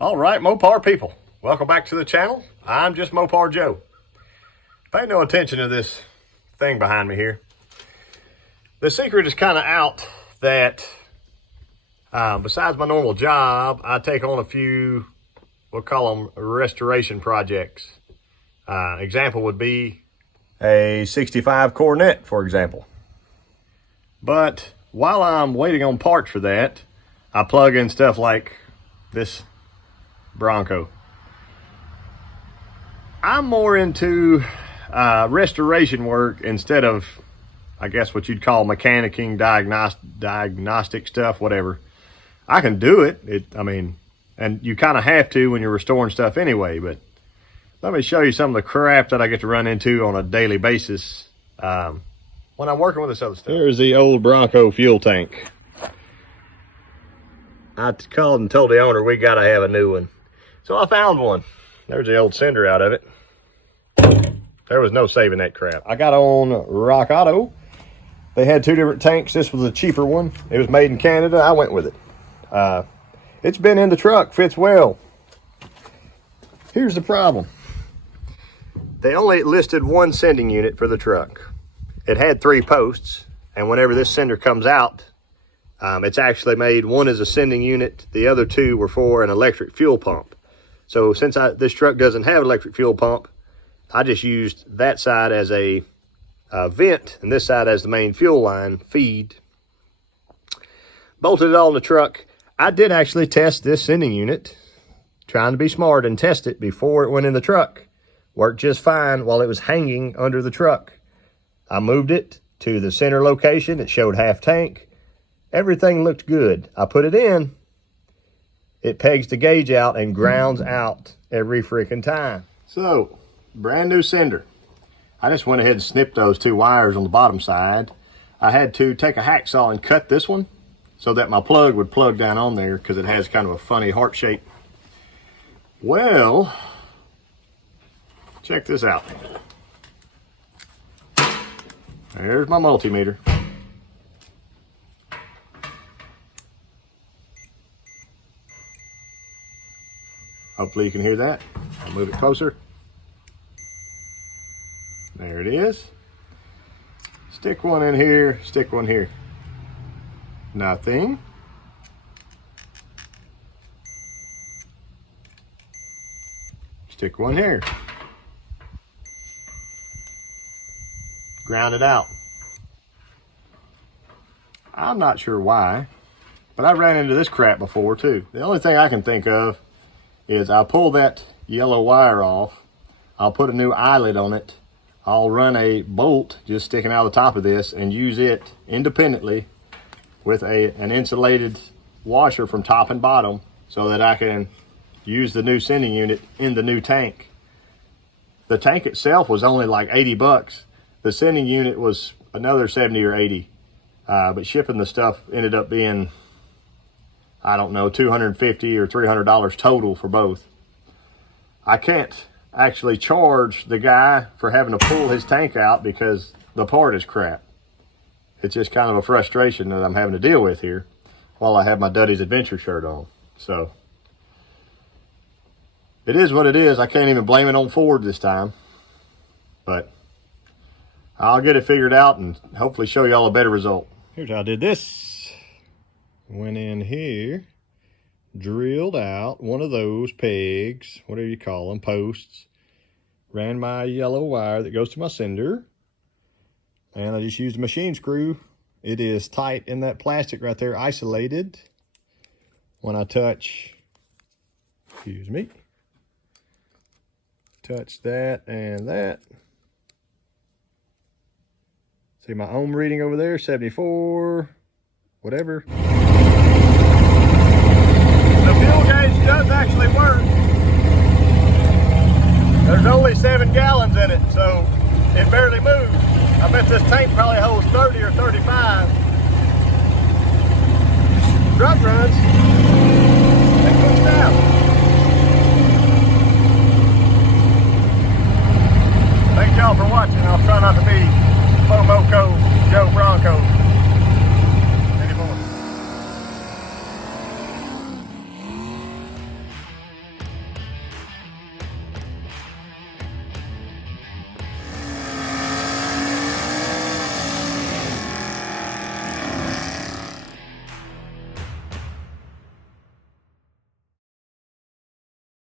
All right, Mopar people, welcome back to the channel. I'm Justmoparjoe. Pay no attention to this thing behind me here. The secret is kind of out that besides my normal job, I take on a few, we'll call them restoration projects. Example would be a 65 Coronet, for example. But while I'm waiting on parts for that, I plug in stuff like this Bronco. I'm more into restoration work instead of, I guess, what you'd call mechanicking, diagnostic stuff, whatever. I can do it. And you kind of have to when you're restoring stuff anyway, but let me show you some of the crap that I get to run into on a daily basis when I'm working with this other stuff. Here's the old Bronco fuel tank. I called and told the owner we got to have a new one. So I found one. There's the old cinder out of it. There was no saving that crap. I got on Rock Auto. They had two different tanks. This was a cheaper one. It was made in Canada. I went with it. It's been in the truck, fits well. Here's the problem. They only listed one sending unit for the truck. It had 3 posts, and whenever this sender comes out, it's actually made, one is a sending unit, the other 2 were for an electric fuel pump. So since this truck doesn't have an electric fuel pump, I just used that side as a vent and this side as the main fuel line feed. Bolted it all in the truck. I did actually test this sending unit, trying to be smart and test it before it went in the truck. Worked just fine while it was hanging under the truck. I moved it to the center location. It showed half tank. Everything looked good. I put it in. It pegs the gauge out and grounds out every freaking time. So, brand new sender. I just went ahead and snipped those 2 wires on the bottom side. I had to take a hacksaw and cut this one so that my plug would plug down on there because it has kind of a funny heart shape. Well, check this out. There's my multimeter. Hopefully you can hear that. I'll move it closer. There it is. Stick one in here, stick one here. Nothing. Stick one here. Ground it out. I'm not sure why, but I ran into this crap before too. The only thing I can think of is I'll pull that yellow wire off, I'll put a new eyelet on it, I'll run a bolt just sticking out of the top of this and use it independently with an insulated washer from top and bottom so that I can use the new sending unit in the new tank. The tank itself was only like 80 bucks. The sending unit was another 70 or 80. But shipping the stuff ended up being, I don't know, $250 or $300 total for both. I can't actually charge the guy for having to pull his tank out because the part is crap. It's just kind of a frustration that I'm having to deal with here while I have my Duddy's Adventure shirt on. So it is what it is. I can't even blame it on Ford this time, but I'll get it figured out and hopefully show y'all a better result. Here's how I did this. Went in here, drilled out one of those pegs, whatever you call them, posts, ran my yellow wire that goes to my sender, and I just used a machine screw. It is tight in that plastic right there, isolated. When I touch, excuse me, touch that and that. See my ohm reading over there, 74, whatever. The fuel gauge does actually work. There's only 7 gallons in it, so it barely moves. I bet this tank probably holds 30 or 35. Truck runs.